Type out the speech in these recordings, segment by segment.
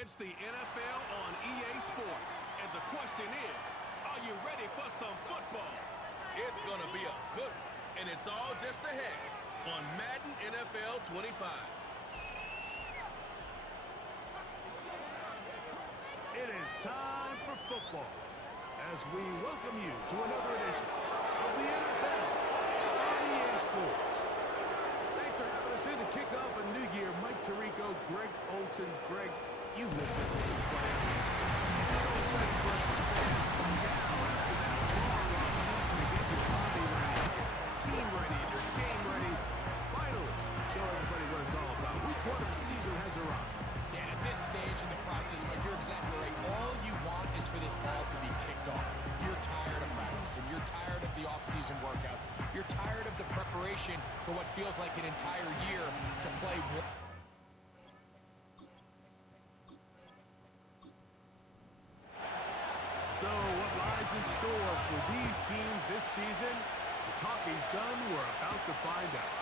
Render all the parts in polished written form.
It's the NFL on EA Sports, and the question is, are you ready for some football? It's gonna be a good one, and it's all just ahead on Madden NFL 25. It is time for football as we welcome you to another edition of the NFL on EA Sports. Thanks for having us in to kick off a new year. Mike Tirico, Greg Olsen. Greg, you lived this as a player. It's so exciting for us as fans. Now, after that long off-season to get your body ready, your team ready, and your game ready, finally show everybody what it's all about. Week one of the season has arrived. Yeah, at this stage in the process, Mike, you're exactly right. All you want is for this ball to be kicked off. You're tired of practicing. You're tired of the off-season workouts. You're tired of the preparation for what feels like an entire year to play one. So what lies in store for these teams this season? The talking's done. We're about to find out.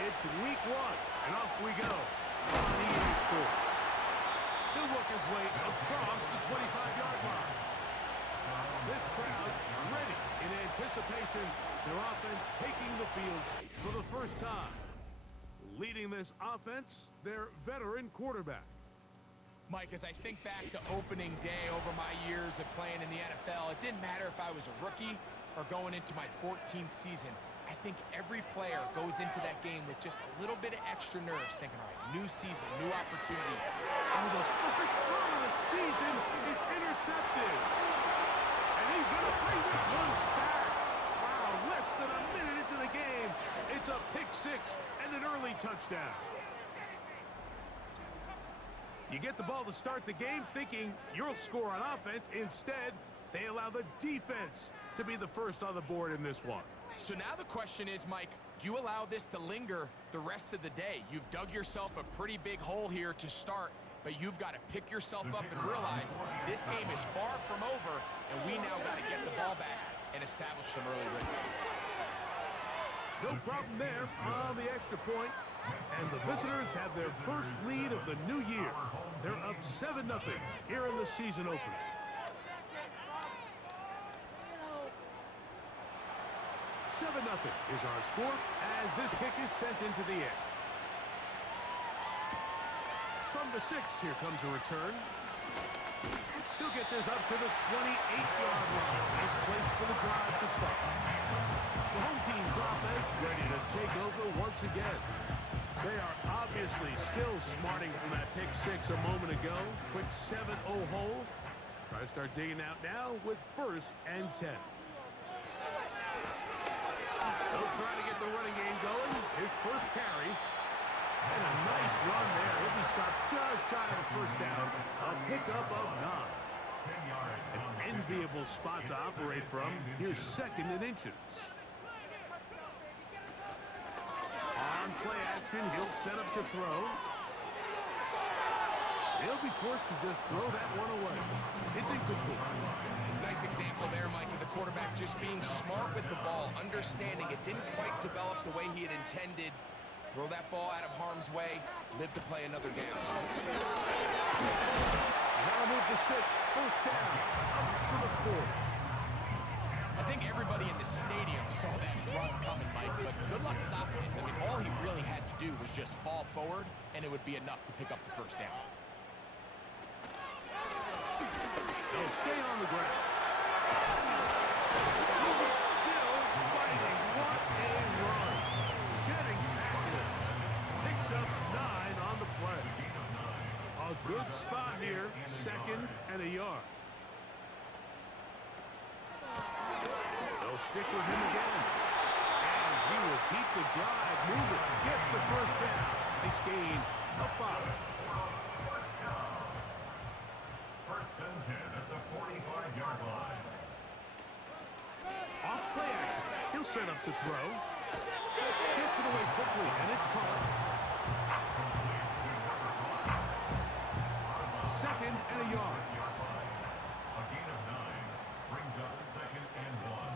It's week one, and off we go on EA Sports. He'll work his way across the 25-yard line. This crowd ready in anticipation. Their offense taking the field for the first time. Leading this offense, their veteran quarterback. Mike, as I think back to opening day over my years of playing in the NFL, it didn't matter if I was a rookie or going into my 14th season. I think every player goes into that game with just a little bit of extra nerves, thinking, all right, new season, new opportunity. Oh, the first throw of the season is intercepted. And he's going to bring this one back. Wow, less than a minute into the game. It's a pick six and an early touchdown. You get the ball to start the game thinking you'll score on offense. Instead, they allow the defense to be the first on the board in this one. So now the question is, Mike, do you allow this to linger the rest of the day? You've dug yourself a pretty big hole here to start, but you've got to pick yourself up and realize this game is far from over, and we now got to get the ball back and establish some early rhythm. No problem there on the extra point. And the visitors have their first lead of the new year. They're up 7-0 here in the season opener. Seven 0 is our score as this kick is sent into the air. From the 6, here comes a return. He'll get this up to the 28-yard line. Nice place for the drive to start. The home team's offense ready to take over once again. They are obviously still smarting from that pick six a moment ago. Quick 7-0 hole. Try to start digging out now with 1st and 10. They'll try to get the running game going. His first carry. And a nice run there. He'll be stopped just shy of a first down. A pickup of 9. An enviable spot to operate from. Here's 2nd and inches. On play action, he'll set up to throw. He'll be forced to just throw that one away. It's incomplete. Nice example there, Mike, of the quarterback just being smart with the ball, understanding it didn't quite develop the way he had intended. Throw that ball out of harm's way, live to play another down. Now move the sticks. First down, up to the 4. I think everybody in the stadium saw that run coming, Mike, but good luck stopping it. I mean, all he really had to do was just fall forward, and it would be enough to pick up the first down. They'll stay on the ground. He's still fighting. What a run. Shedding tackles. Picks up 9 on the play. A good spot here. 2nd and a yard. They'll stick with him again. And he will keep the drive moving. Gets the first down. Nice gain of 5. First and 10 at the 45-yard line. Off play action. He'll set up to throw. Gets it away quickly, and it's caught. 2nd and a yard. A gain of 9 brings up 2nd and 1.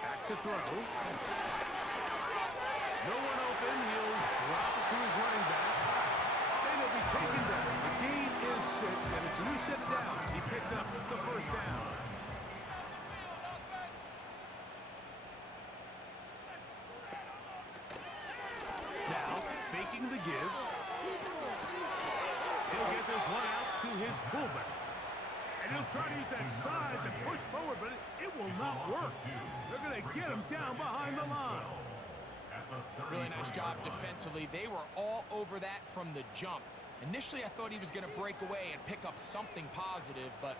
Back to throw. No one open. He'll drop it to his running back. Then he'll be taken down. set of downs. He picked up the first down. Now, faking the give. He'll get this one out to his fullback. And he'll try to use that size and push forward, but it will not work. They're going to get him down behind the line. Really nice job defensively. They were all over that from the jump. Initially, I thought he was going to break away and pick up something positive, but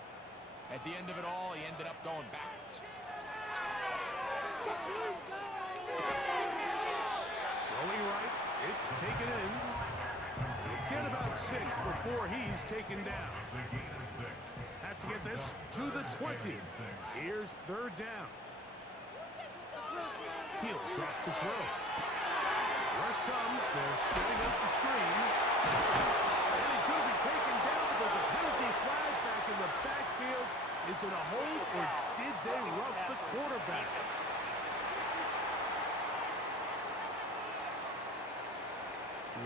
at the end of it all, he ended up going backwards. Rolling right, it's taken in. He'll get about 6 before he's taken down. Have to get this to the 20. Here's third down. He'll drop to throw. Rush comes. They're setting up the screen. And he's going to be taken down, but there's a penalty flag back in the backfield. Is it a hold, or did they rough the quarterback?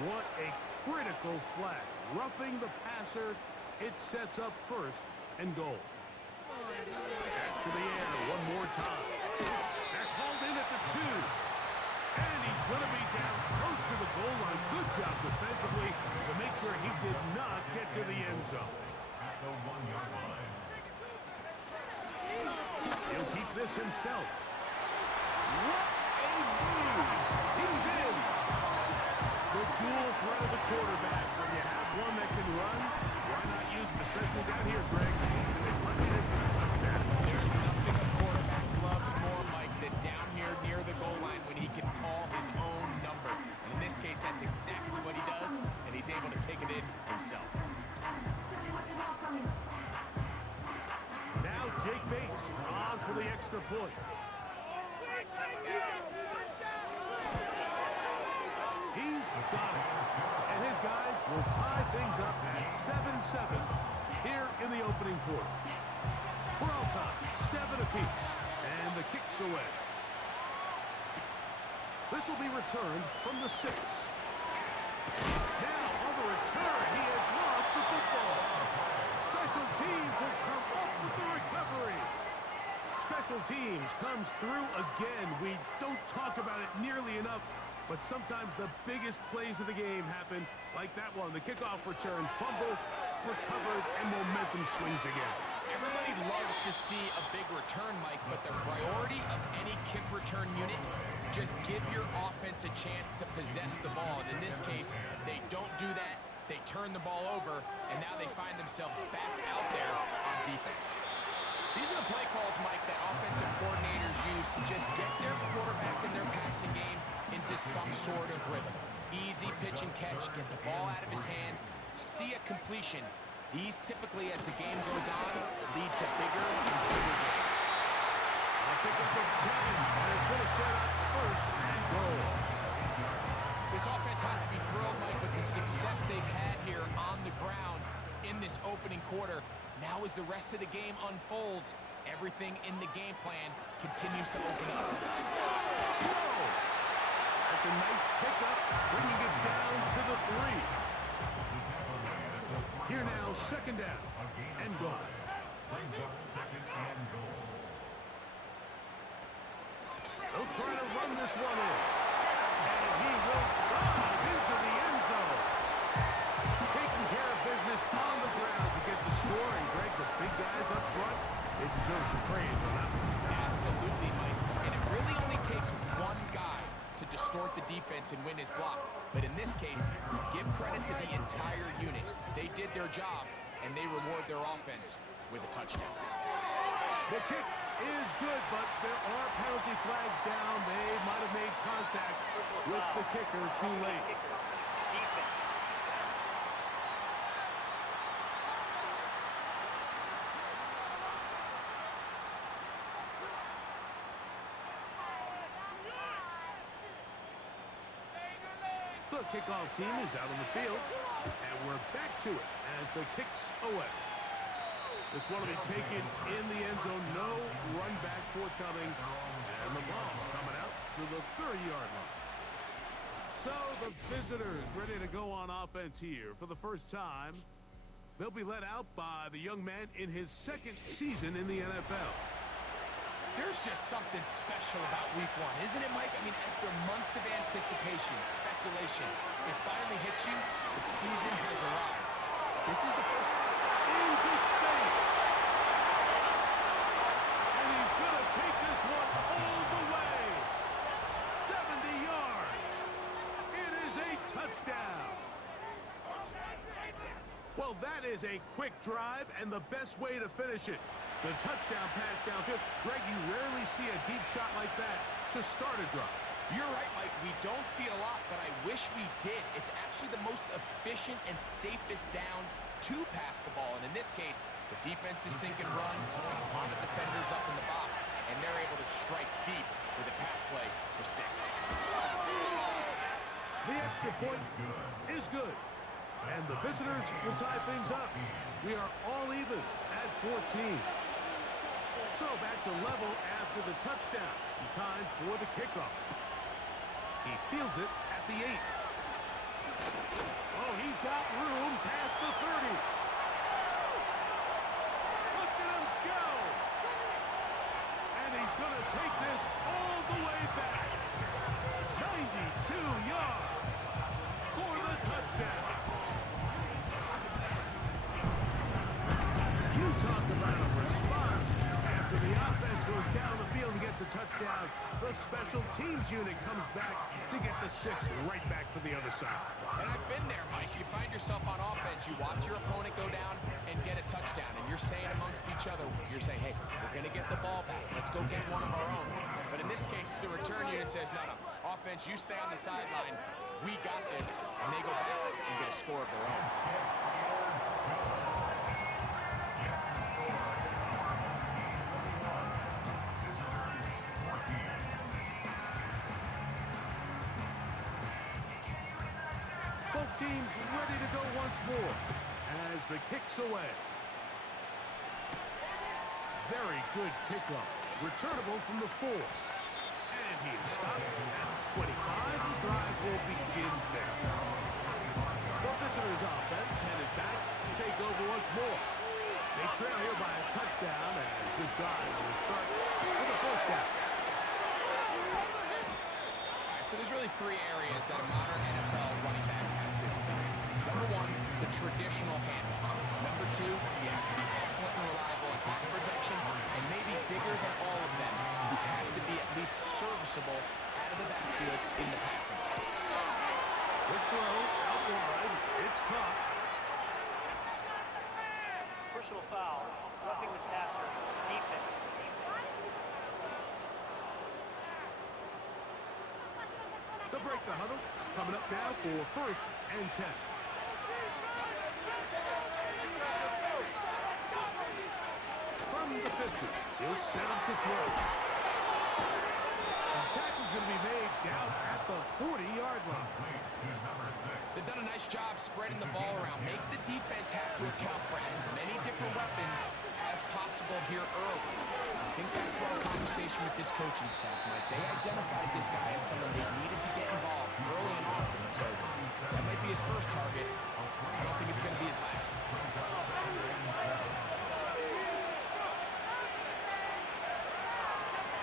What a critical flag. Roughing the passer. It sets up first and goal. Back to the air one more time. That's hauled in at the 2. And he's going to be down close to the goal line. Good job defensively to make sure he did not get to the end zone. At the 1-yard line. He'll keep this himself. What a move! He's in! The dual threat of the quarterback. When you have one that can run, why not use him, especially down here, Greg? And they punch it in for the touchdown. There's nothing a quarterback loves more, Mike, than down here near the goal line when he can call his own number. And in this case, that's exactly what he does, and he's able to take it in himself. Now Jake Bates on for the extra point. He's got it. And his guys will tie things up at 7-7 here in the opening quarter. We're all tied, 7 apiece, and the kick's away. This will be returned from the 6. Now on the return, he has lost the football. Special teams has come up with the recovery. Special teams comes through again. We don't talk about it nearly enough, but sometimes the biggest plays of the game happen like that one. The kickoff return, fumble, recovered, and momentum swings again. Everybody loves to see a big return, Mike, but the priority of any kick return unit, just give your offense a chance to possess the ball. And in this case, they don't do that. They turn the ball over, and now they find themselves back out there on defense. These are the play calls, Mike, that offensive coordinators use to just get their quarterback in their passing game into some sort of rhythm. Easy pitch and catch, get the ball out of his hand, see a completion. These typically, as the game goes on, lead to bigger and bigger gains. A pickup of 10, and it's going to set up first and goal. This offense has to be thrilled, Mike, with the success they've had here on the ground in this opening quarter. Now as the rest of the game unfolds, everything in the game plan continues to open up. Whoa! That's a nice pickup, bringing it down to the 3. Here now, second down and goal. Brings up second and goal. They'll try to run this one in. And he will dive into the end zone. Taking care of business on the ground to get the score. And Greg, the big guys up front, they deserve some praise on that one. Absolutely, Mike. And it really only takes one guy to distort the defense and win his block. But in this case, give credit to the entire unit. They did their job, and they reward their offense with a touchdown. The kick is good, but there are penalty flags down. They might have made contact with the kicker too late. The kickoff team is out on the field, and we're back to it as the kick's away. This one will be taken in the end zone. No run back forthcoming, and the ball coming out to the 30-yard line. So the visitors ready to go on offense here for the first time. They'll be let out by the young man in his second season in the NFL. There's just something special about week one, isn't it, Mike? I mean, after months of anticipation, speculation, it finally hits you. The season has arrived. This is the first into space. And he's going to take this one all the way. 70 yards. It is a touchdown. Well, that is a quick drive and the best way to finish it. The touchdown pass downfield. Greg, you rarely see a deep shot like that to start a drive. You're right, Mike. We don't see it a lot, but I wish we did. It's actually the most efficient and safest down to pass the ball. And in this case, the defense is thinking run, got a lot of defenders up in the box, and they're able to strike deep with a pass play for 6. The extra point is good. And the visitors will tie things up. We are all even at 14. So back to level after the touchdown. Time for the kickoff. He fields it at the 8. Oh, he's got room past the 30. Look at him go. And he's going to take this all the way back. 92 yards for the touchdown. You talk about a response. After the offense goes down the field and gets a touchdown, the special teams unit comes back to get the 6 right back for the other side. And I've been there, Mike. You find yourself on offense, you watch your opponent go down and get a touchdown, and you're saying amongst each other, you're saying, hey, we're going to get the ball back. Let's go get one of our own. But in this case, the return unit says, no, offense, you stay on the sideline. We got this. And they go back and get a score of their own. Both teams ready to go once more as the kick's away. Very good kickoff. Returnable from the 4. And he is stopped at 25. The drive will begin there. The visitors' offense headed back to take over once more. They trail here by a touchdown as this drive will start with a first down. So there's really 3 areas that a modern NFL running back has to excel. Number 1, the traditional handoffs. Number 2, you have to be excellent and reliable in pass protection, and maybe bigger than all of them, you have to be at least serviceable out of the backfield in the passing game. Good throw, out wide, it's caught. Personal foul, roughing the passer, defense. They'll break the huddle. Coming up now for 1st and 10. From the 50, he'll set him to throw. The tackle's going to be made down at the 40-yard line. They've done a nice job spreading the ball around. Make the defense have to account for as many different weapons as possible here early. I think back to our conversation with this coaching staff, Mike. They identified this guy as someone they needed to get involved early and often. So that might be his first target. I don't think it's going to be his last.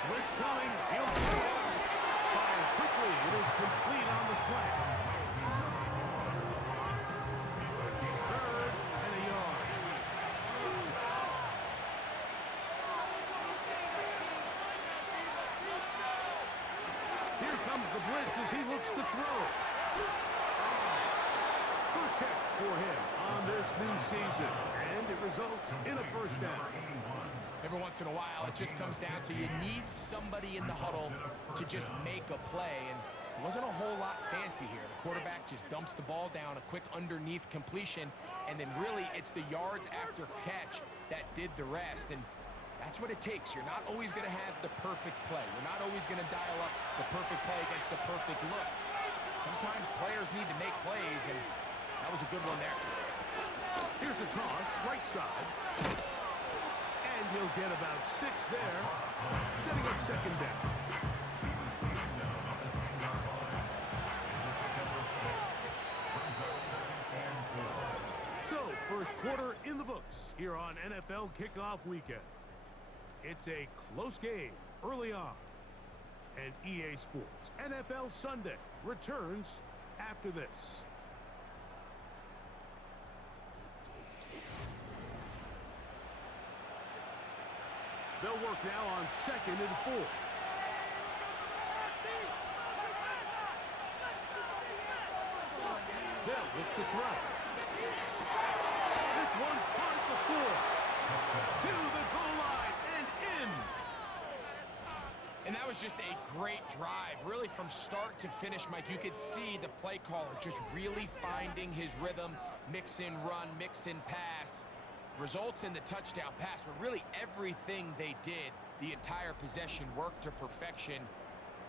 Blitz coming. He'll throw it. Fires quickly. It is complete on the slant. 3rd and a yard. Here comes the blitz as he looks to throw. First catch for him on this new season, and it results in a first down. Every once in a while, it just comes down to you need somebody in the huddle to just make a play, and it wasn't a whole lot fancy here. The quarterback just dumps the ball down, a quick underneath completion, and then really it's the yards after catch that did the rest, and that's what it takes. You're not always going to have the perfect play. You're not always going to dial up the perfect play against the perfect look. Sometimes players need to make plays, and that was a good one there. Here's a toss, right side. And he'll get about 6 there, setting up 2nd down. So first quarter in the books here on NFL Kickoff Weekend. It's a close game early on. And EA Sports NFL Sunday returns after this. They'll work now on 2nd and 4. They'll look to throw. This one caught at the 4. To the goal line and in. And that was just a great drive. Really from start to finish, Mike, you could see the play caller just really finding his rhythm. Mix in run, mix in pass. Results in the touchdown pass, but really everything they did, the entire possession worked to perfection.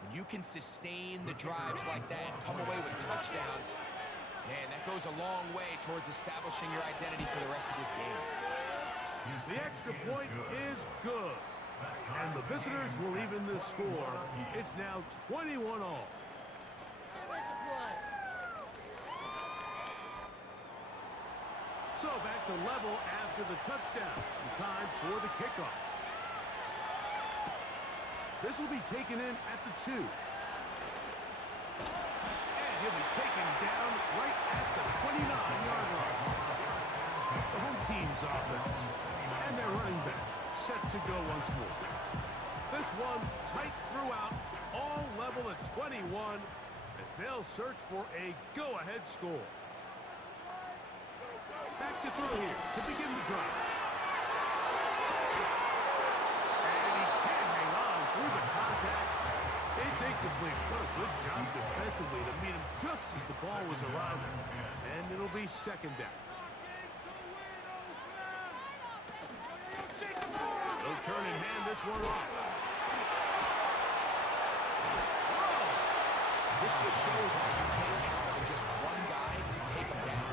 When you can sustain the drives like that and come away with touchdowns, man, that goes a long way towards establishing your identity for the rest of this game. The extra point is good. And the visitors will even the score. It's now 21 all. So back to level after the touchdown. Time for the kickoff. This will be taken in at the 2. And he'll be taken down right at the 29-yard line. The home team's offense. And their running back set to go once more. This one tight throughout, all level at 21 as they'll search for a go-ahead score. Back to throw here to begin the drive. And he can't hang on through the contact. It's incomplete. What a good job defensively to meet him just as the ball was arriving. And it'll be 2nd down. They'll turn and hand this one off. This just shows why you can't count on just one guy to take him down.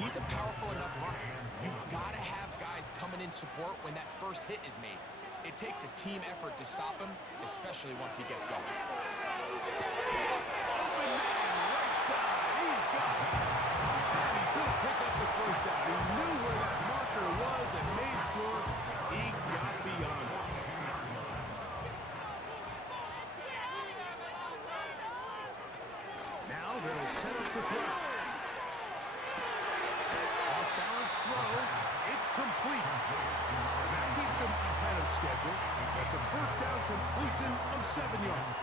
He's a powerful enough runner. You've got to have guys coming in support when that first hit is made. It takes a team effort to stop him, especially once he gets going. Open man, right side. He's got it. And he's going to pick up the first down. He knew where that marker was and made sure he got beyond it. Now they'll set up to throw. Off-balance throw. It's complete. And that keeps him ahead of schedule. That's a first down completion of 7 yards.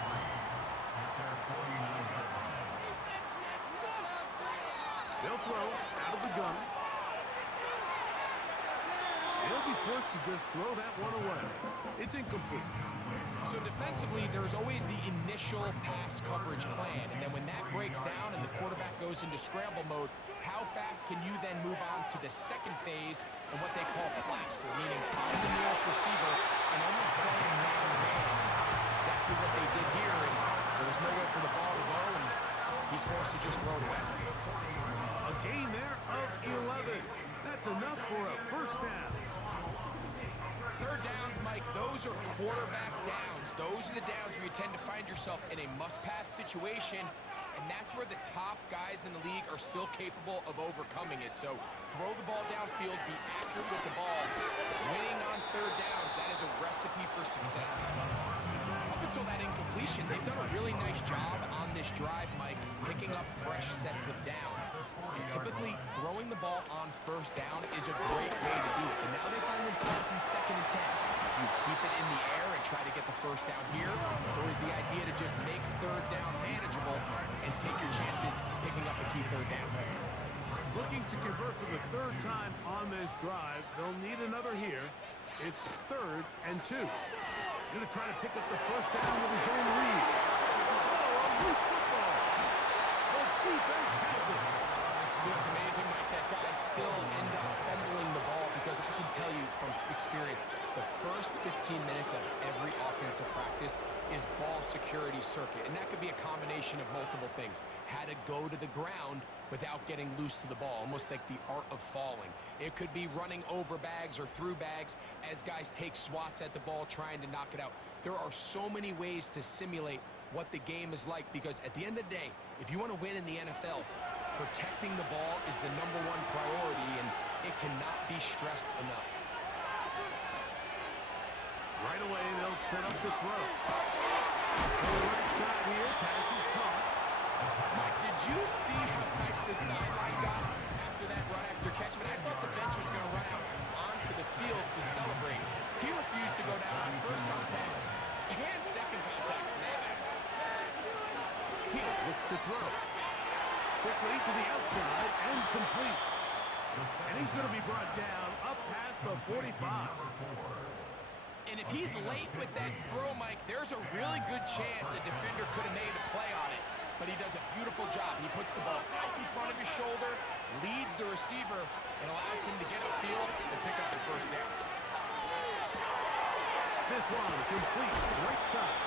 They'll throw out of the gun. He'll be forced to just throw that one away. It's incomplete. So defensively, there's always the initial pass coverage plan, and then when that breaks down and the quarterback goes into scramble mode, how fast can you then move on to the second phase and what they call plaster, meaning find the nearest receiver and almost playing man-to-man. That's exactly what they did here, and there was nowhere for the ball to go, and he's forced to just throw it away. A gain there of 11. That's enough for a first down. Third downs, Mike, those are quarterback downs. Those are the downs where you tend to find yourself in a must-pass situation, and that's where the top guys in the league are still capable of overcoming it. So throw the ball downfield, be accurate with the ball. Winning on third downs, that is a recipe for success. Up until that incompletion, they've done a really nice job on this drive, Mike, picking up fresh sets of downs. And typically, throwing the ball on first down is a great way to do it. And now they find themselves in 2nd and 10. Do you keep it in the air and try to get the first down here? Or is the idea to just make third down manageable and take your chances picking up a key third down? Looking to convert for the 3rd time on this drive. They'll need another here. It's 3rd and 2. Going to try to pick up the first down with his own read. Oh, a loose football. The defense has it. It's amazing, Mike, that guys still end up fumbling the ball because I can tell you from experience, the first 15 minutes of every offensive practice is ball security circuit. And that could be a combination of multiple things. How to go to the ground without getting loose to the ball, almost like the art of falling. It could be running over bags or through bags as guys take swats at the ball trying to knock it out. There are so many ways to simulate what the game is like because at the end of the day, if you want to win in the NFL, protecting the ball is the #1 priority, and it cannot be stressed enough. Right away, they'll set up to throw. To the right side here, pass is caught. Mike, did you see how hyped the sideline got after that run after catch? I mean, I thought the bench was going to run out onto the field to celebrate. He refused to go down on first contact and second contact. He'll look to throw. Quickly to the outside and complete. And he's going to be brought down up past the 45. And if he's late with that throw, Mike, there's a really good chance a defender could have made a play on it. But he does a beautiful job. He puts the ball out in front of his shoulder, leads the receiver, and allows him to get upfield and pick up the first down. This one complete right side.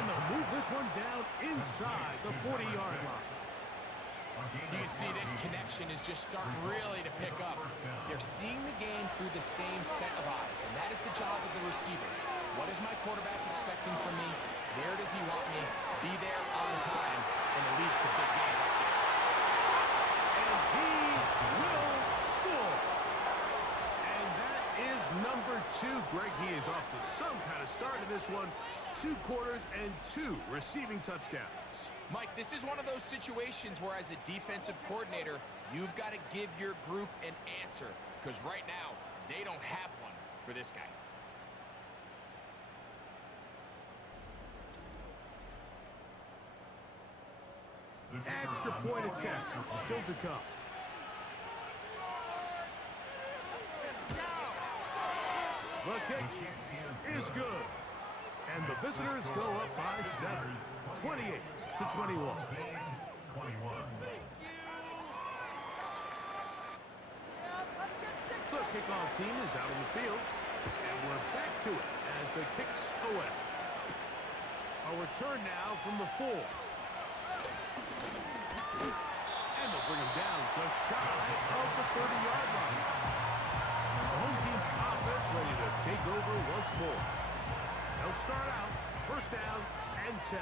And they'll move this one down inside the 40-yard line. You can see this connection is just starting really to pick up. They're seeing the game through the same set of eyes, and that is the job of the receiver. What is my quarterback expecting from me? Where does he want me? Be there on time, and it leads to big games like this. And he will score. And that is number 2. Greg, he is off to some kind of start in this one. 2 quarters and 2 receiving touchdowns. Mike, this is one of those situations where as a defensive coordinator, you've got to give your group an answer, because right now, they don't have one for this guy. Extra point attempt still to come. The kick is good. And the visitors go up by 7, 28-21. The kickoff team is out on the field. And we're back to it as the kick's away. A return now from the 4. And they'll bring him down just shy of the 30-yard line. The home team's offense ready to take over once more. They'll start out first down and 10.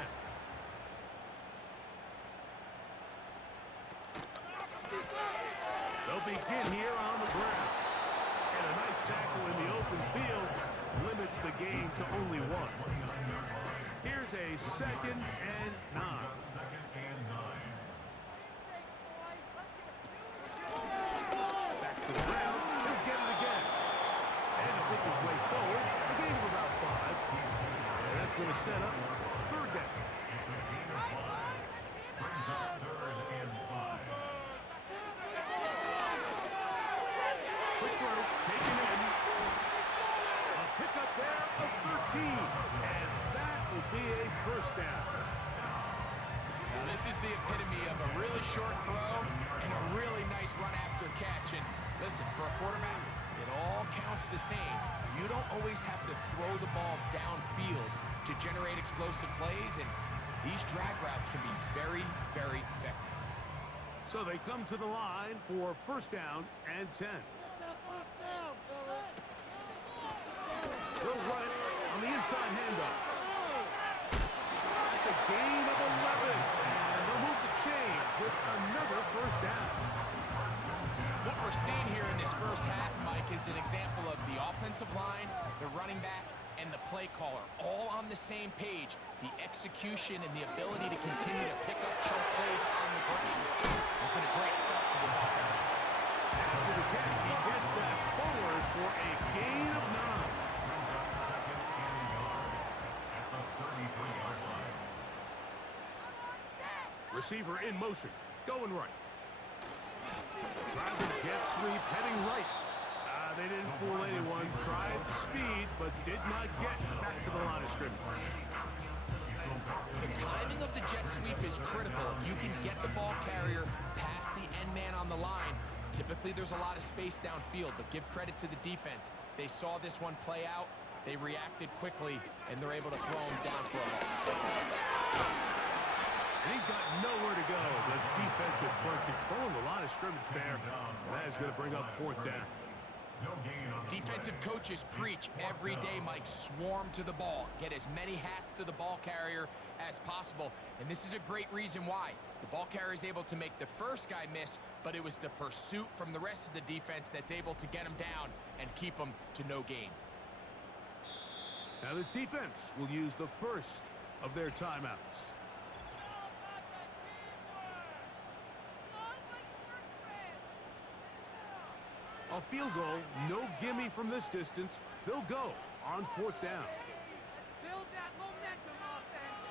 They'll begin here on the ground. And a nice tackle in the open field limits the gain to only 1. Here's a 2nd and 9. Back to the ground. He'll get it again. And he'll pick his way forward. A gain of about 5. And that's going to set up 3rd down. Quick throw, taken in. A pickup there of 13. And that will be a first down. Now this is the epitome of a really short throw and a really nice run after catch. And listen, for a quarterback, it all counts the same. You don't always have to throw the ball downfield to generate explosive plays, and these drag routes can be very, very effective. So they come to the line for first down and 10. They'll run it on the inside handoff. That's a gain of 11. And they'll move the chains with another first down. What we're seeing here in this first half, Mike, is an example of the offensive line, the running back, and the play caller all on the same page. The execution and the ability to continue to pick up chunk plays on the ground has been a great start for this offense. After the catch, he gets that forward for a gain of 9. Receiver in motion, going right. Tried the jet sweep, heading right. They didn't fool anyone. Tried the speed, but did not get back to the line of scrimmage. The timing of the jet sweep is critical. If you can get the ball carrier past the end man on the line, typically there's a lot of space downfield, but give credit to the defense. They saw this one play out, they reacted quickly, and they're able to throw him down for a loss. And he's got nowhere to go. The defensive front controlling the line of scrimmage there. And that is going to bring up 4th down. No gain on the Defensive play. coaches preach every day, Mike, swarm to the ball. Get as many hats to the ball carrier as possible. And this is a great reason why. The ball carrier is able to make the first guy miss, but it was the pursuit from the rest of the defense that's able to get him down and keep him to no gain. Now this defense will use the first of their timeouts. A field goal, no gimme from this distance. They'll go on 4th down. Build that momentum, offense.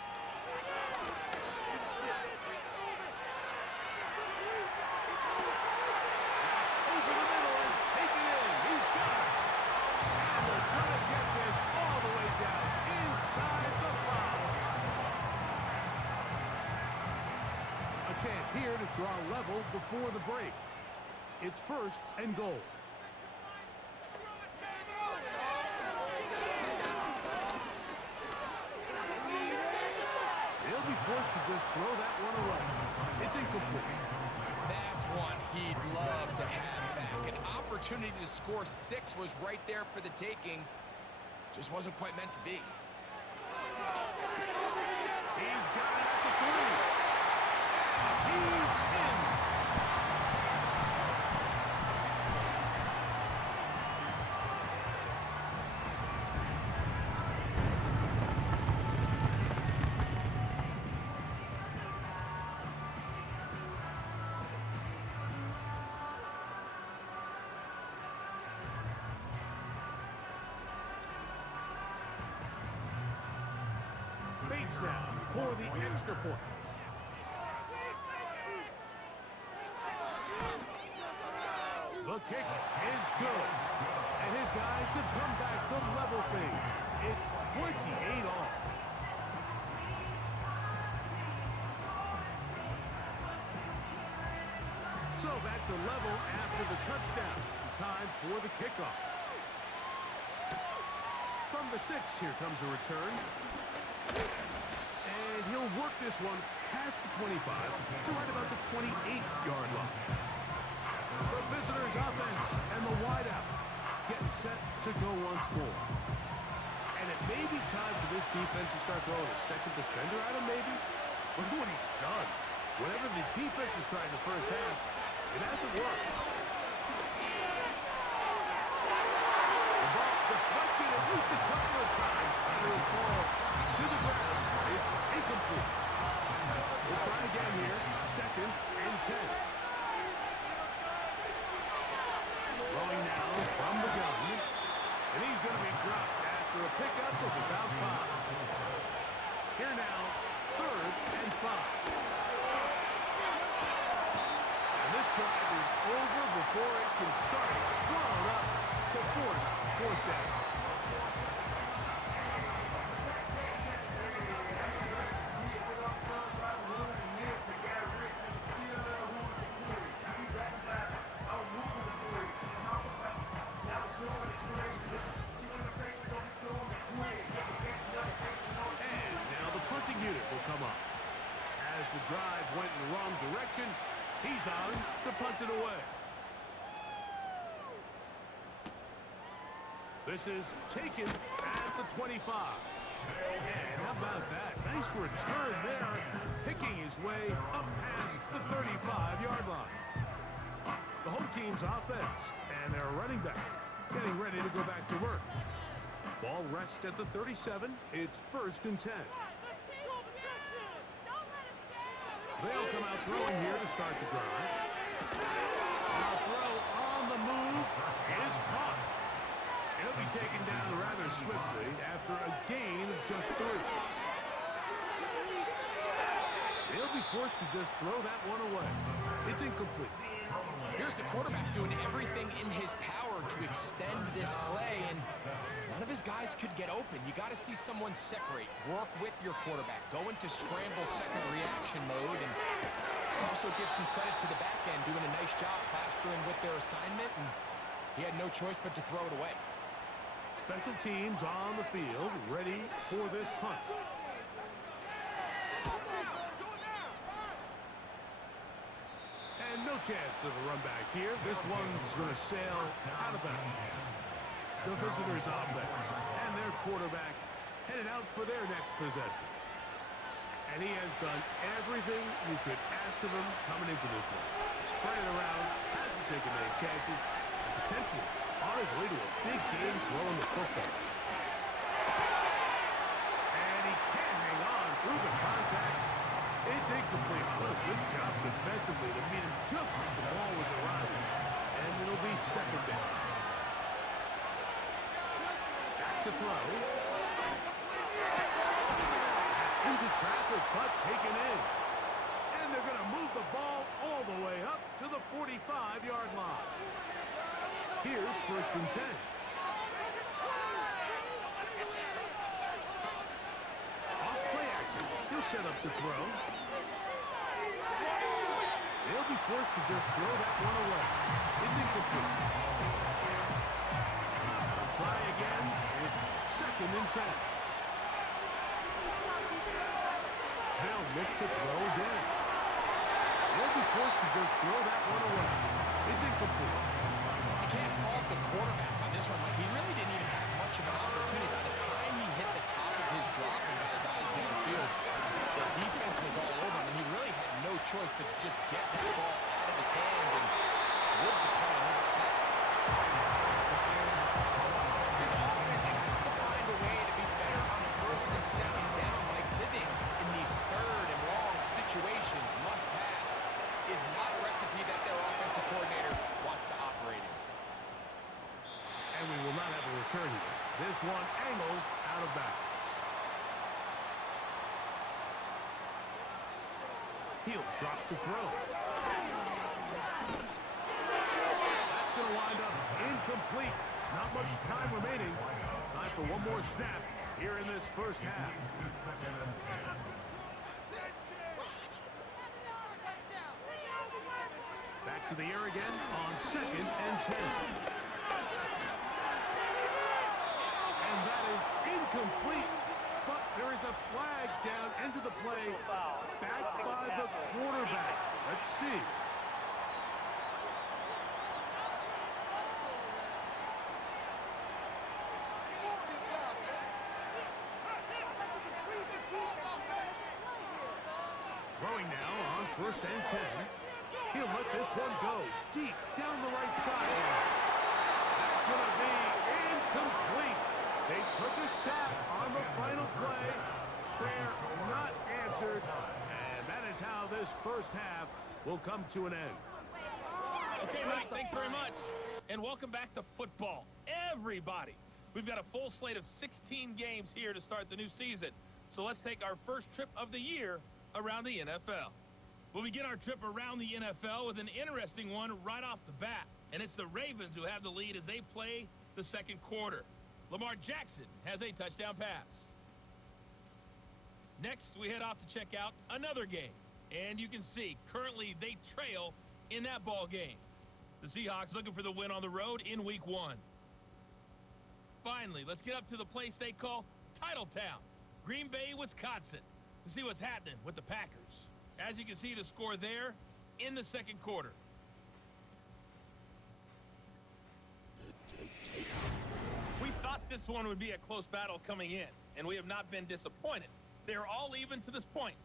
Over the middle and taken in. He's got it. And they're going to get this all the way down inside the 5. A chance here to draw level before the break. It's 1st and goal. They'll be forced to just throw that one away. It's incomplete. That's one he'd love to have back. An opportunity to score 6 was right there for the taking. Just wasn't quite meant to be. He's got it at the 3. And he's in. Bates now for the extra point. The kick is good. And his guys have come back to level things. It's 28 all. So back to level after the touchdown. Time for the kickoff. From the 6, here comes a return. And he'll work this one past the 25 to right about the 28-yard line. The visitors' offense and the wideout getting set to go once more. And it may be time for this defense to start throwing a second defender at him, maybe. Look at what he's done. Whatever the defense has tried in the first half, it hasn't worked. The ball deflected at least a couple of times, and it will fall to the ground. It's incomplete. We'll try again here. 2nd and 10. Throwing now from the gun. And he's going to be dropped after a pickup of about 5. Here now, 3rd and 5. And this drive is over before it can start. Swallowed up to force 4th down. Unit will come up. As the drive went in the wrong direction, he's on to punt it away. This is taken at the 25. And how about that? Nice return there, picking his way up past the 35-yard line. The home team's offense and their running back getting ready to go back to work. Ball rests at the 37. It's 1st and 10. They'll come out throwing here to start the drive. The throw on the move is caught. He'll be taken down rather swiftly after a gain of just 3. They'll be forced to just throw that one away. It's incomplete. Here's the quarterback doing everything in his power to extend this play, and none of his guys could get open. You got to see someone separate, work with your quarterback, go into scramble second reaction mode, and also give some credit to the back end, doing a nice job plastering with their assignment, and he had no choice but to throw it away. Special teams on the field, ready for this punt. And no chance of a run back here. This one's going to sail out of bounds. The visitors' offense and their quarterback headed out for their next possession. And he has done everything you could ask of him coming into this one. Spread it around, hasn't taken many chances, and potentially on his way to a big game throwing the football. And he can't hang on through the contact. It's incomplete. What a good job defensively to meet him just as the ball was arriving. And it'll be second down. Back to throw. Into traffic, but taken in. And they're going to move the ball all the way up to the 45-yard line. Here's first and 10. Off play action. He'll set up to throw. They'll be forced to just throw that one away. It's incomplete. They'll try again. It's second and 10. They'll look to throw again. They'll be forced to just throw that one away. It's incomplete. You can't fault the quarterback on this one. Like, he really didn't even have much of an opportunity. By the time he hit the top of his drop and got his eyes downfield, the defense was all over him, and he really had no choice but to just get that ball out of his hand and live the play another snap. His offense has to find a way to be better on first and second down, like living in these third and long situations. Must pass is not a recipe that their offensive coordinator wants to operate in. And we will not have a return here. This one angled out of bounds. He'll drop to throw. That's going to wind up incomplete. Not much time remaining. Time for one more snap here in this first half. Back to the air again on second and 10. And that is incomplete. But there is a flag down into the play, backed by the quarterback. Let's see. Throwing now on first and 10. He'll let this one go deep down the right sideline. That's going to be incomplete. They took a shot on the final play. Prayer not answered. And that is how this first half will come to an end. Okay, Mike, thanks very much. And welcome back to football. Everybody. We've got a full slate of 16 games here to start the new season. So let's take our first trip of the year around the NFL. We'll begin our trip around the NFL with an interesting one right off the bat. And it's the Ravens who have the lead as they play the second quarter. Lamar Jackson has a touchdown pass. Next, we head off to check out another game. And you can see, currently they trail in that ball game. The Seahawks looking for the win on the road in Week 1. Finally, let's get up to the place they call Titletown, Green Bay, Wisconsin, to see what's happening with the Packers. As you can see, the score there in the second quarter. We thought this one would be a close battle coming in, and we have not been disappointed. They're all even to this point.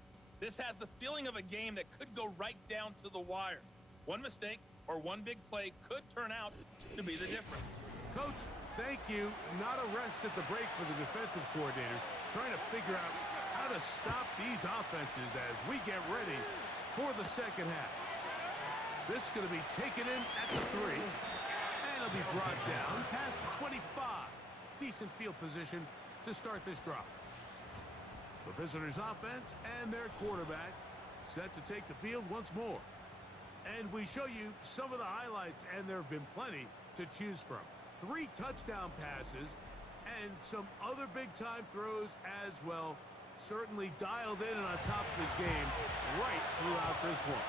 This has the feeling of a game that could go right down to the wire. One mistake or one big play could turn out to be the difference. Coach, thank you. Not a rest at the break for the defensive coordinators, trying to figure out how to stop these offenses as we get ready for the second half. This is going to be taken in at the 3, and it'll be brought down past the 25. Decent field position to start this drive. The visitors' offense and their quarterback set to take the field once more. And we show you some of the highlights, and there have been plenty to choose from. 3 touchdown passes and some other big-time throws as well. Certainly dialed in and on top of his game right throughout this one.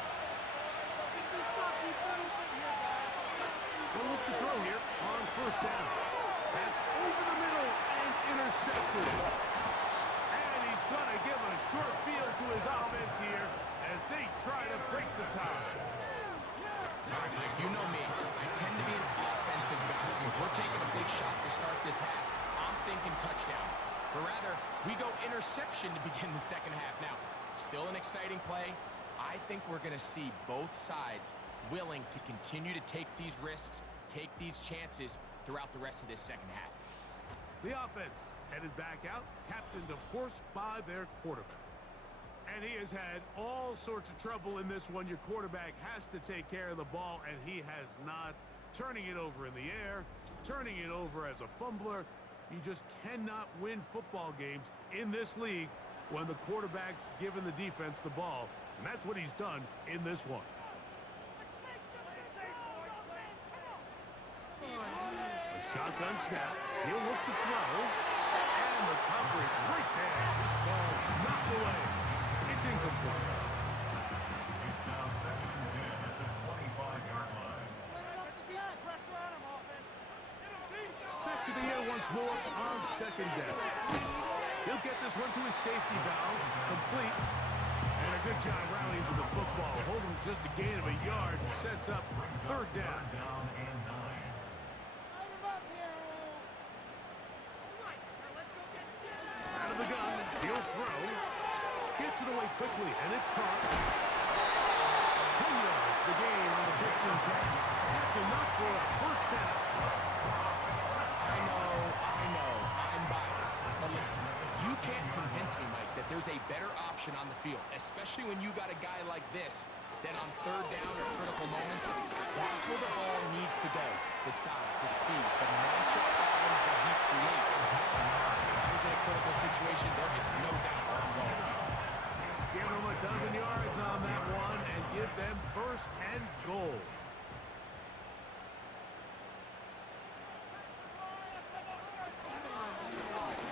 We'll look to throw here on first down. That's over the middle and intercepted. And he's going to give a short field to his offense here as they try to break the tie. All right, Mike, you know me. I tend to be an offensive guy, so if we're taking a big shot to start this half, I'm thinking touchdown. Or rather, we go interception to begin the second half. Now, still an exciting play. I think we're going to see both sides willing to continue to take these risks, take these chances throughout the rest of this second half. The offense headed back out, captained, of course, by their quarterback. And he has had all sorts of trouble in this one. Your quarterback has to take care of the ball, and he has not. Turning it over in the air, turning it over as a fumbler. You just cannot win football games in this league when the quarterback's giving the defense the ball. And that's what he's done in this one. A shotgun snap. He'll look to throw. And the coverage right there. This ball knocked away. It's incomplete. It's now second and 10 at the 25-yard line. Back to the air once more on second down. He'll get this one to his safety valve. Complete. And a good job rallying to the football. Holding just a gain of a yard. Sets up third down. Down and 9. Out of the gun. He'll throw. Gets it away quickly. And it's caught. 10 yards. The gain on the pitch and catch. That's enough for a first down. I know, I'm biased. But listen, you can't convince me, Mike, that there's a better option on the field, especially when you got a guy like this, that on third down or critical moments, that's where the ball needs to go. The size, the speed, the matchup problems that he creates. If I was in a critical situation, there is no doubt where I'm going. Give them a dozen yards on that one and give them first and goal.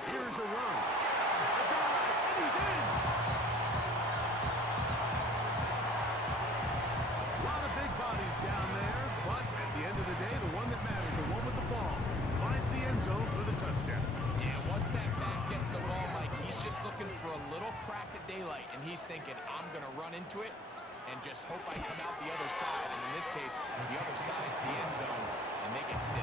Here's a run. A dive, and he's in. A lot of big bodies down there, but at the end of the day, the one that matters, the one with the ball, finds the end zone for the touchdown. Yeah, once that back gets the ball, Mike, he's just looking for a little crack of daylight, and he's thinking, I'm going to run into it and just hope I come out the other side. And in this case, the other side's the end zone, and they get 6.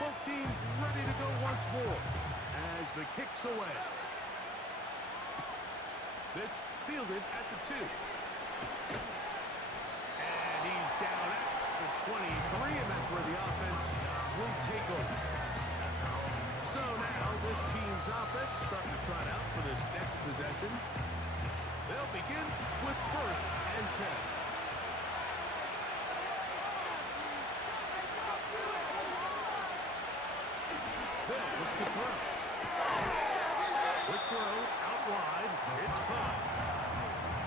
Both teams ready to go once more as the kick's away. This fielded at the 2. And he's down at the 23, and that's where the offense will take over. So now this team's offense starting to trot out for this next possession. They'll begin with first and 10. They'll look to throw. Quick throw, out wide, it's caught.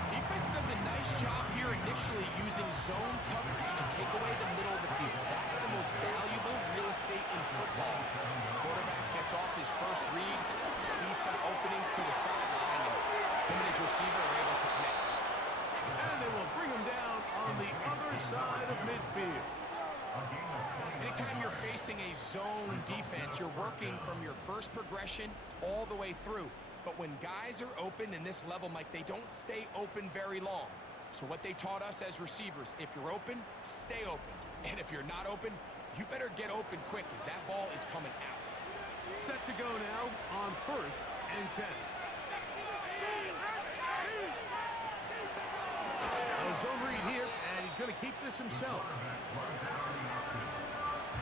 Defense does a nice job here initially using zone coverage to take away the middle of the field. That's the most valuable real estate in football. Quarterback gets off his first read, sees some openings to the sideline, and him and his receiver are able to connect. And they will bring him down on the other side of midfield. Anytime you're facing a zone defense, you're working from your first progression all the way through. But when guys are open in this level, Mike, they don't stay open very long. So what they taught us as receivers, if you're open, stay open. And if you're not open, you better get open quick because that ball is coming out. Set to go now on first and 10. A zone read here, and he's going to keep this himself.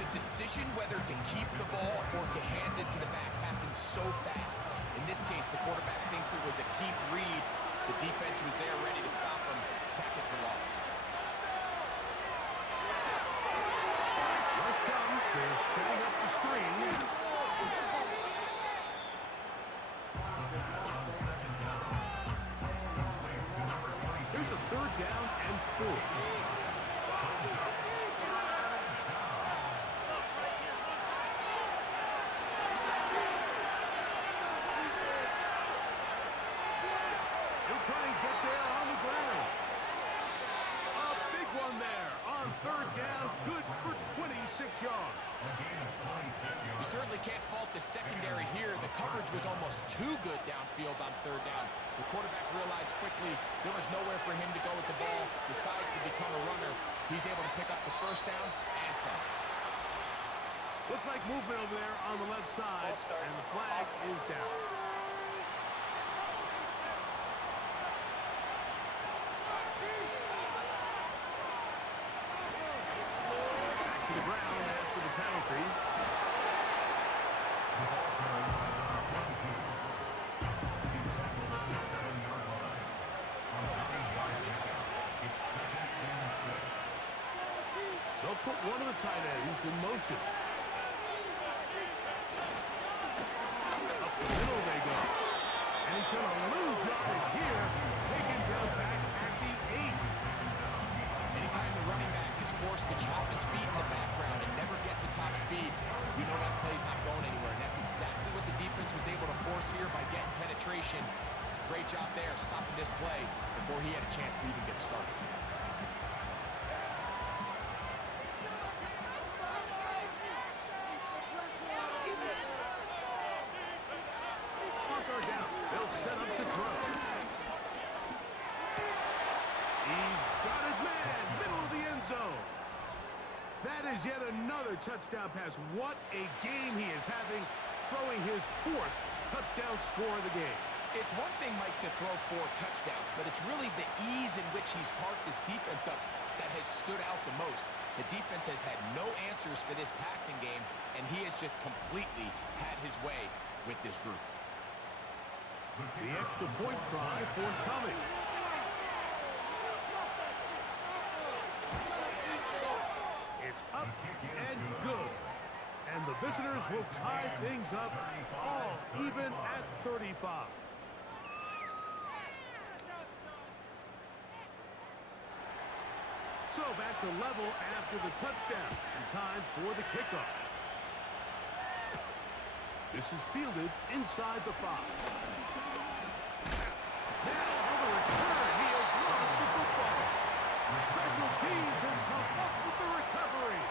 The decision whether to keep the ball or to hand it to the back happens so fast. In this case, the quarterback thinks it was a keep read. The defense was there ready to stop him, tackle for loss. Rush comes, they're setting up the screen. Here's a third down and 4. Try and get there on the ground. A big one there on third down. Good for 26 yards. You certainly can't fault the secondary here. The coverage was almost too good downfield on third down. The quarterback realized quickly there was nowhere for him to go with the ball, decides to become a runner. He's able to pick up the first down and some. Looks like movement over there on the left side, and the flag is down. Back to the ground after the penalty. They'll put one of the tight ends in motion. Up the middle they go. And he's going to lose yardage here. Taken down back at the 8. Anytime the running back is forced to chop his feet in the background and never get to top speed, you know that play's not going anywhere. And that's exactly what the defense was able to force here by getting penetration. Great job there stopping this play before he had a chance to even get started. Down. They'll set up to throw. He's got his man, middle of the end zone. That is yet another touchdown pass. What a game he is having, throwing his 4th touchdown score of the game. It's one thing, Mike, to throw 4 touchdowns, but it's really the ease in which he's carved this defense up that has stood out the most. The defense has had no answers for this passing game, and he has just completely had his way with this group. The extra point try forthcoming. It's up and good. And the visitors will tie things up all even at 35. So back to level after the touchdown. And time for the kickoff. This is fielded inside the 5. Now on the return, he has lost the football. Special teams has come up with the recovery.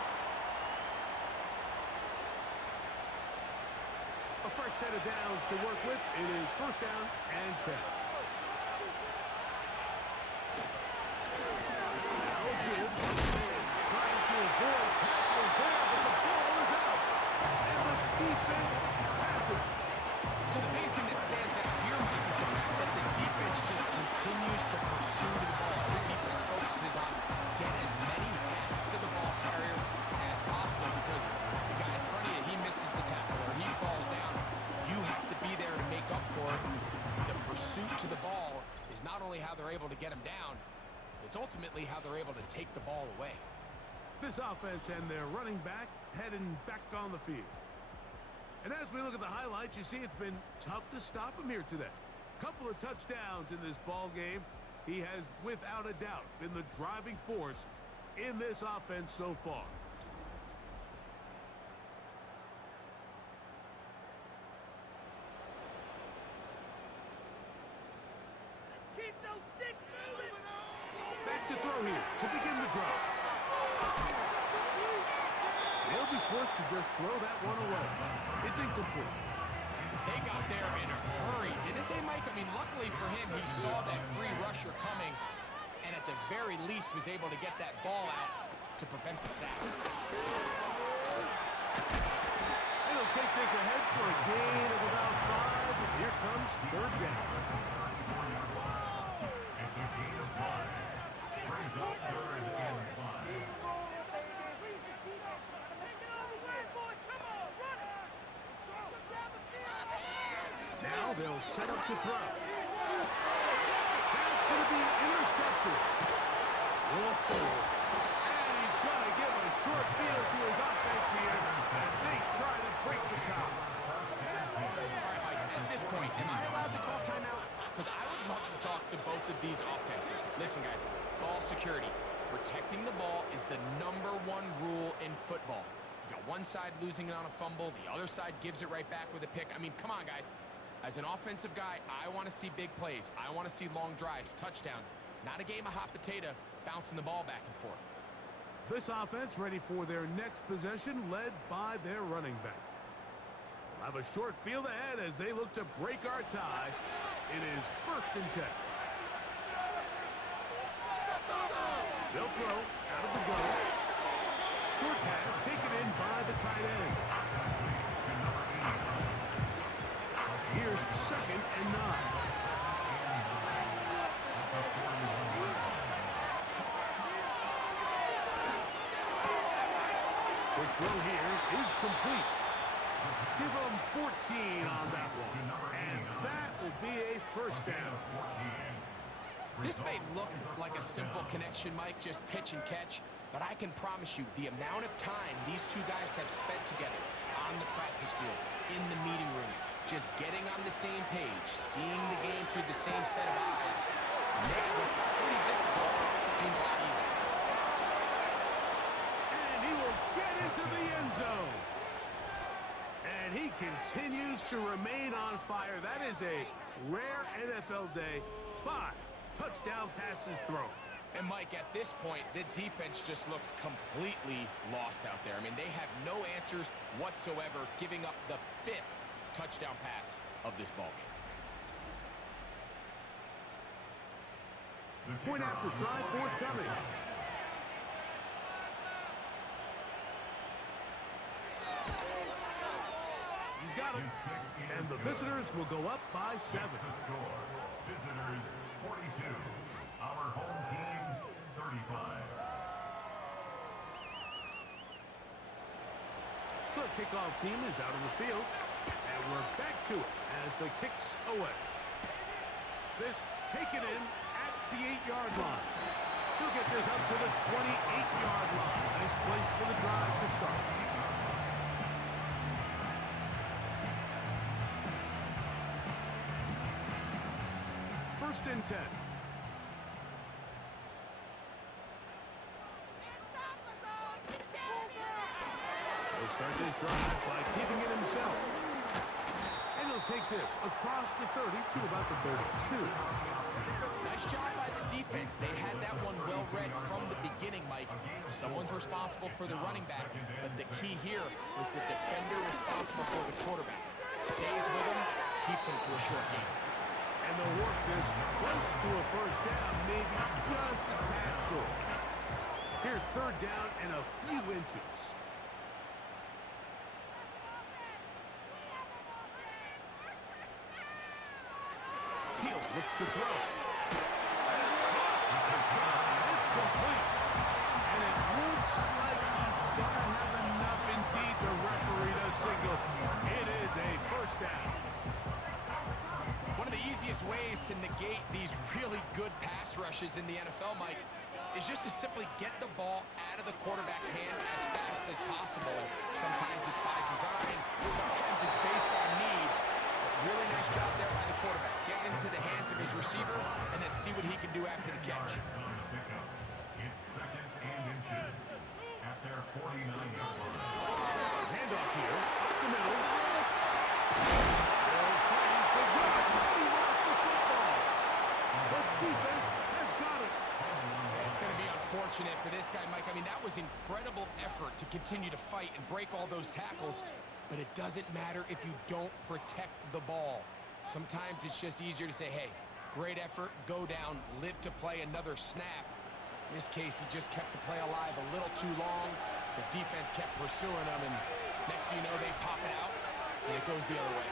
A fresh set of downs to work with. It is first down and 10. Now give. Trying to avoid tackling there, but the ball is out. And the defense has it. So the biggest thing that stands out here, Mike, is the fact that the defense just continues to pursue the ball. The defense focuses on getting as many hats to the ball carrier as possible because the guy in front of you, he misses the tackle or he falls down. You have to be there to make up for it. The pursuit to the ball is not only how they're able to get him down, it's ultimately how they're able to take the ball away. This offense and their running back heading back on the field. And as we look at the highlights, you see it's been tough to stop him here today. Couple of touchdowns in this ball game. He has, without a doubt, been the driving force in this offense so far. Keep those sticks moving. Back to throw here to begin the drive. They'll be forced to just throw that one away. It's incomplete. They got there in a hurry, didn't they, Mike? I mean, luckily for him, he saw that free rusher coming and at the very least was able to get that ball out to prevent the sack. It'll take this ahead for a gain of about 5. And here comes third down. It's a gain of 5. Brings up 3rd and 5. Now they'll set up to throw. That's going to be intercepted. Whoa. And he's going to give a short field to his offense here as they try to break the top. All right, Mike, at this point, am I allowed to call timeout? Because I would love to talk to both of these offenses. Listen, guys, ball security. Protecting the ball is the #1 rule in football. You got one side losing it on a fumble, the other side gives it right back with a pick. I mean, come on, guys. As an offensive guy, I want to see big plays. I want to see long drives, touchdowns. Not a game of hot potato, bouncing the ball back and forth. This offense ready for their next possession, led by their running back. Have a short field ahead as they look to break our tie. It is 1st and 10. They'll throw out of the gun. Short pass taken in by the tight end. Here's 2nd and 9. The throw here is complete. Give them 14 on that one. And that will be a 1st down. This may look like a simple connection, Mike, just pitch and catch, but I can promise you the amount of time these two guys have spent together on the practice field, in the meeting rooms, just getting on the same page, seeing the game through the same set of eyes, makes what's pretty difficult seem a lot easier. And he will get into the end zone. And he continues to remain on fire. That is a rare NFL day. 5 touchdown passes thrown. And Mike, at this point, the defense just looks completely lost out there. I mean, they have no answers whatsoever, giving up the 5th touchdown pass of this ballgame. Point after try forthcoming. He's got him. And the visitors will go up by 7. Visitors 42. Our home team 35. The kickoff team is out of the field. And we're back to it as the kick's away. This taken in at the 8-yard line. He'll get this up to the 28-yard line. Nice place for the drive to start. First and 10. He'll start this drive by keeping it himself. And he'll take this across the 30 to about the 32. Nice job by the defense. They had that one well read from the beginning, Mike. Someone's responsible for the running back, but the key here was the defender responsible for the quarterback. Stays with him, keeps him to a short game. And they'll work this close to a 1st down, maybe just a tad short. Here's 3rd down and a few inches. He'll look to throw. It's complete. And it looks like he's going to have enough indeed. The referee does signal. It is a 1st down. One of the easiest ways to negate these really good pass rushes in the NFL, Mike, is just to simply get the ball out of the quarterback's hand as fast as possible. Sometimes it's by design, sometimes it's based on need. But really nice job there by the quarterback, getting into the hands of his receiver, and then see what he can do after the catch. It's 2nd and inches at their 49-yard line. Handoff here, up the middle. They're fighting for yards, and he lost the football. The defense has got it. It's going to be unfortunate for this guy, Mike. I mean, that was incredible effort to continue to fight and break all those tackles, but it doesn't matter if you don't protect the ball. Sometimes it's just easier to say, hey, great effort, go down, live to play another snap. In this case, he just kept the play alive a little too long. The defense kept pursuing him, and next thing you know, they pop it out, and it goes the other way.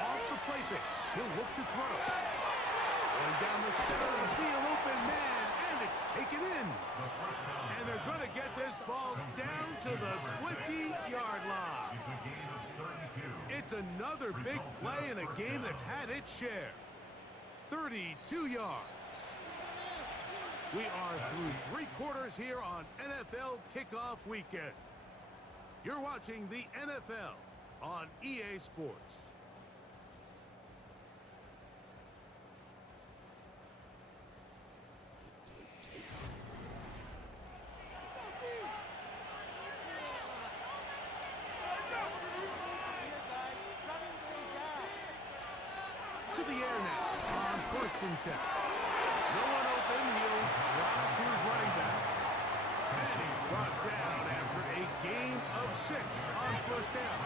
Off the play fake, he'll look to throw. Going down the center of the field, open man, and it's taken in. And they're going to get this ball down to the 20-yard line. It's a gain of 32. It's another big play in a game that's had its share. 32 yards. We are through 3 quarters here on NFL Kickoff Weekend. You're watching the NFL on EA Sports. To the air now on 1st and 10. No one open. He'll drop to his running back. And he's brought down after a gain of 6 on first down.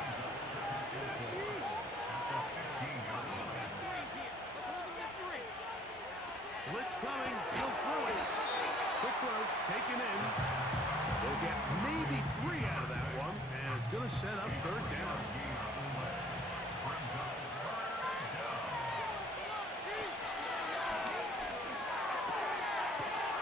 Blitz coming. He'll throw it. Quick throw. Taken in. They'll get maybe 3 out of that one, and it's going to set up third down.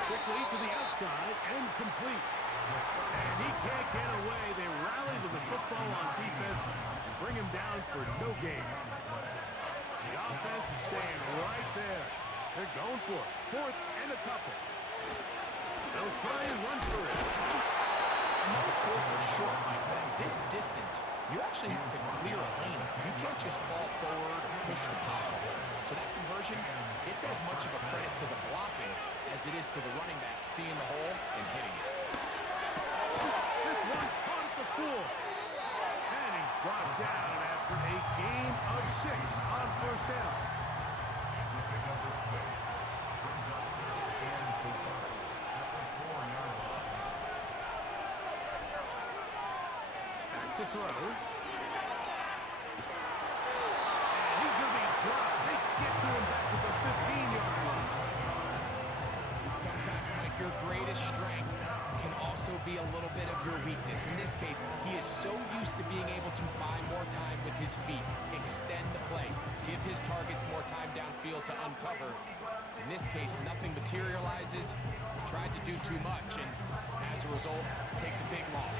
Quickly to the outside and complete. And he can't get away. They rally to the football on defense and bring him down for no gain. The offense is staying right there. They're going for it. 4th and a couple. They'll try and run for it. I know it's 4th for short, Mike, but at this distance, you actually have to clear a lane. You can't just fall forward or push the pile. So that conversion, it's as much of a credit to the blocking as it is to the running back seeing the hole and hitting it. This one caught at the 4. And he's brought down after a gain of 6 on first down. Back to throw. And he's going to be dropped. They get to him back at the 15-yard line. Sometimes, Mike, your greatest strength can also be a little bit of your weakness. In this case, he is so used to being able to buy more time with his feet, extend the play, give his targets more time downfield to uncover. In this case, nothing materializes, tried to do too much, and as a result, takes a big loss.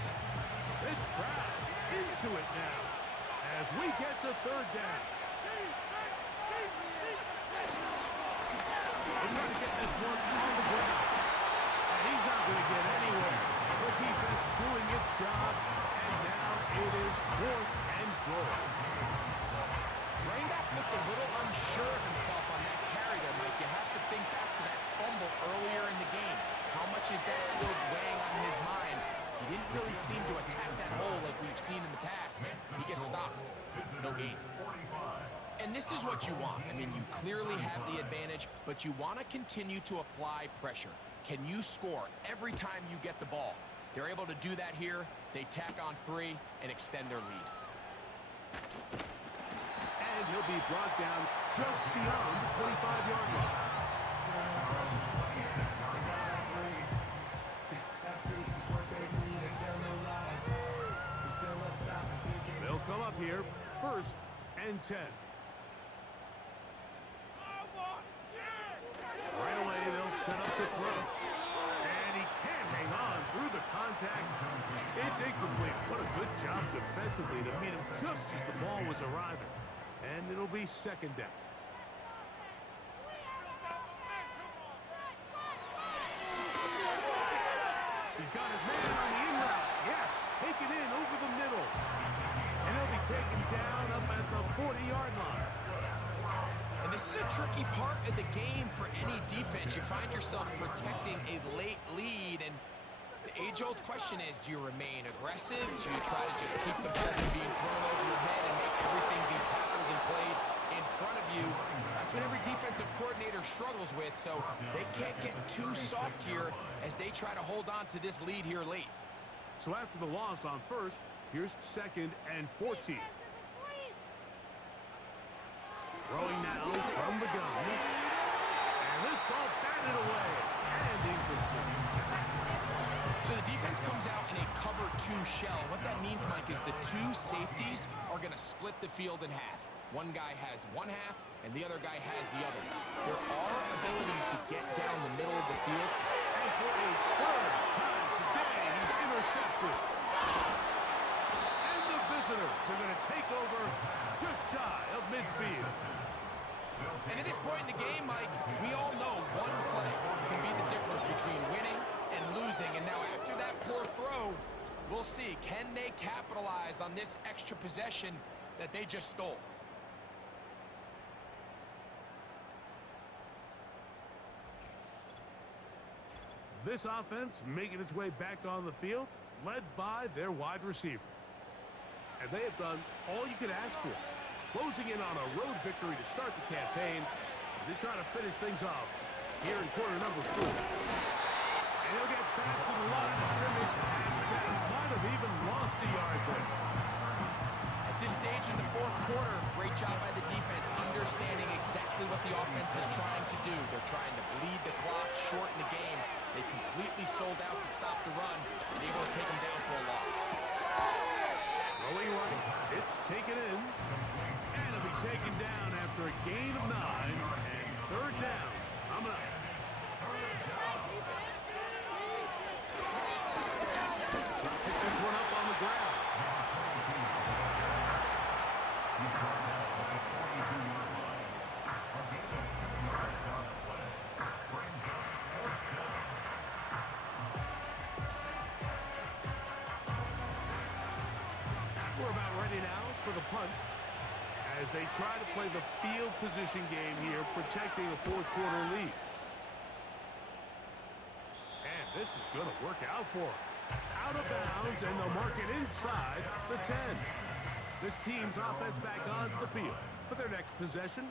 This crowd into it now as we get to third down. They're trying to get this one on the ground. And he's not going to get anywhere. The defense doing its job, and now it is 4th and goal. Running back looked a little unsure of himself on that carry there, Mike. You have to think back to that fumble earlier in the game. How much is that still weighing on his mind? He didn't really seem to attack that hole like we've seen in the past. He gets stopped. No gain. And this is what you want. I mean, you clearly have the advantage, but you want to continue to apply pressure. Can you score every time you get the ball? They're able to do that here. They tack on 3 and extend their lead. And he'll be brought down just beyond the 25-yard line. They'll come up here, 1st and 10. Right away, they'll set up to throw. And he can't hang on through the contact. It's incomplete. What a good job defensively to meet him just as the ball was arriving. And it'll be 2nd down. He's got his man on the in route. Yes, take it in over the middle. And he'll be taken down up at the 40-yard line. And this is a tricky part of the game for any defense. You find yourself protecting a late lead, and the age-old question is, do you remain aggressive? Do you try to just keep the ball from being thrown over your head and make everything be tackled and played in front of you? That's what every defensive coordinator struggles with, so they can't get too soft here as they try to hold on to this lead here late. So after the loss on 1st, here's 2nd and 14. Throwing now from the gun. And this ball batted away. And incomplete. So the defense comes out in a cover 2 shell. What that means, Mike, is the 2 safeties are going to split the field in half. One guy has one half, and the other guy has the other. There are abilities to get down the middle of the field. And for a 3rd time today, he's intercepted. And the visitors are going to take over just shy of midfield. And at this point in the game, Mike, we all know one play can be the difference between winning and losing. And now after that poor throw, we'll see, can they capitalize on this extra possession that they just stole? This offense making its way back on the field, led by their wide receiver. And they have done all you could ask for, closing in on a road victory to start the campaign. They try to finish things off here in quarter number 4. And he'll get back to the line of scrimmage and might have even lost a yard there. At this stage in the fourth quarter, great job by the defense, understanding exactly what the offense is trying to do. They're trying to bleed the clock, shorten the game. They completely sold out to stop the run, and able to take them down for a loss. Rolling right, it's taken in, and it'll be taken down after a gain of 9, and third down. Coming up. Pick this one up on the ground. We're about ready now for the punt as they try to play the field position game here, protecting a fourth quarter lead. And this is going to work out for them. Out of bounds, and they'll mark it inside the 10. This team's offense back onto the field for their next possession.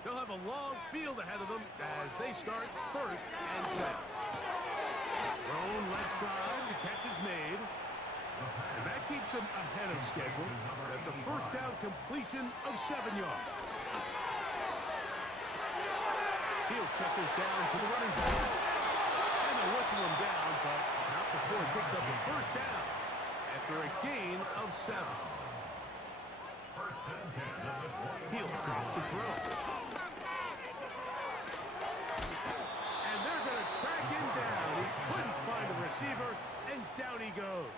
They'll have a long field ahead of them as they start first and 10. Thrown left side, the catch is made. And that keeps him ahead of schedule. That's a first down completion of 7 yards. He'll check this down to the running back. And they'll whistle him down, but not before he picks up the first down after a gain of 7. He'll drop to throw. And they're going to track him down. He couldn't find a receiver, and down he goes.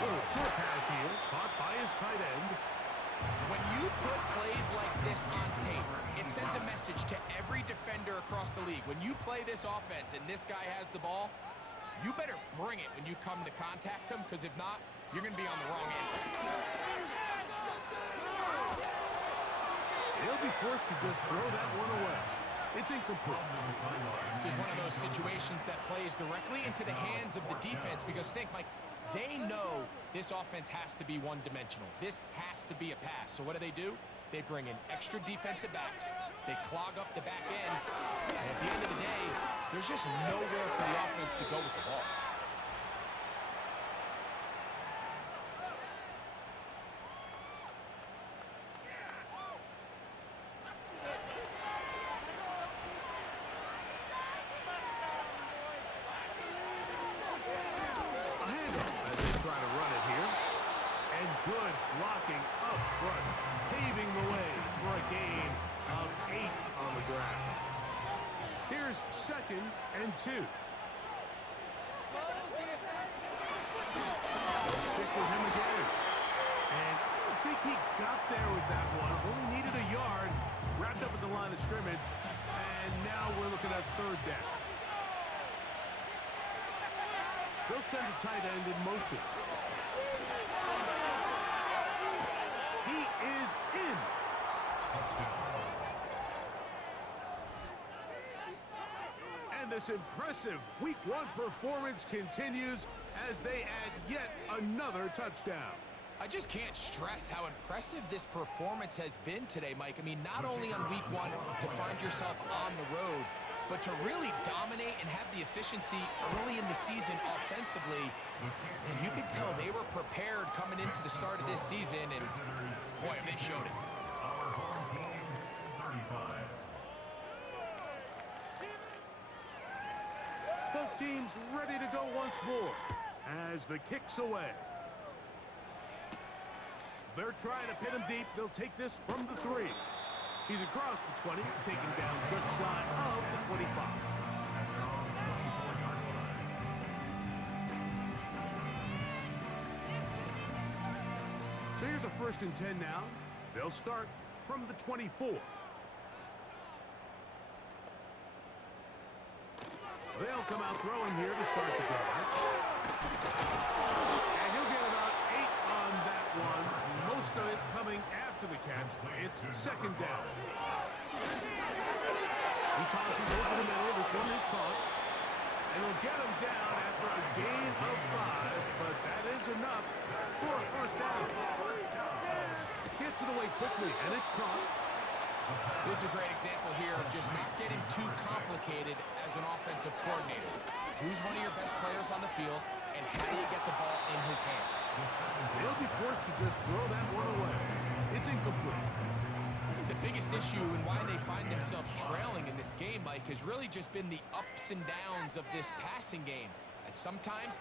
Little short pass here, caught by his tight end. When you put plays like this on tape, it sends a message to every defender across the league. When you play this offense and this guy has the ball, you better bring it when you come to contact him, because if not, you're going to be on the wrong end. He'll be forced to just throw that one away. It's incomplete. This is one of those situations that plays directly into the hands of the defense, because think, Mike, they know this offense has to be one-dimensional. This has to be a pass. So what do? They bring in extra defensive backs. They clog up the back end. And at the end of the day, there's just nowhere for the offense to go with the ball. Good blocking up front, paving the way for a gain of 8 on the ground. Here's 2nd and 2. They'll stick with him again. And I don't think he got there with that one. Only needed a yard, wrapped up at the line of scrimmage, and now we're looking at 3rd down. They'll send a tight end in motion. Is in. And this impressive Week 1 performance continues as they add yet another touchdown. I just can't stress how impressive this performance has been today, Mike. I mean, not only on Week 1 to find yourself on the road, but to really dominate and have the efficiency early in the season offensively. And you could tell they were prepared coming into the start of this season, and boy, they showed it. Both teams ready to go once more as the kick's away. They're trying to pin him deep. They'll take this from the 3. He's across the 20, taken down just shy of the 25. So here's a 1st and 10 now. They'll start from the 24. They'll come out throwing here to start the drive. And he'll get about 8 on that one. Most of it coming after the catch. It's 2nd down. He tosses over the middle. This one is caught. And he'll get him down after a gain of 5, but that is enough for a 1st down. Gets it away quickly, and it's caught. This is a great example here of just not getting too complicated as an offensive coordinator. Who's one of your best players on the field, and how do you get the ball in his hands? They'll be forced to just throw that one away. It's incomplete. The biggest issue and why they find themselves trailing in this game, Mike, has really just been the ups and downs of this passing game. And sometimes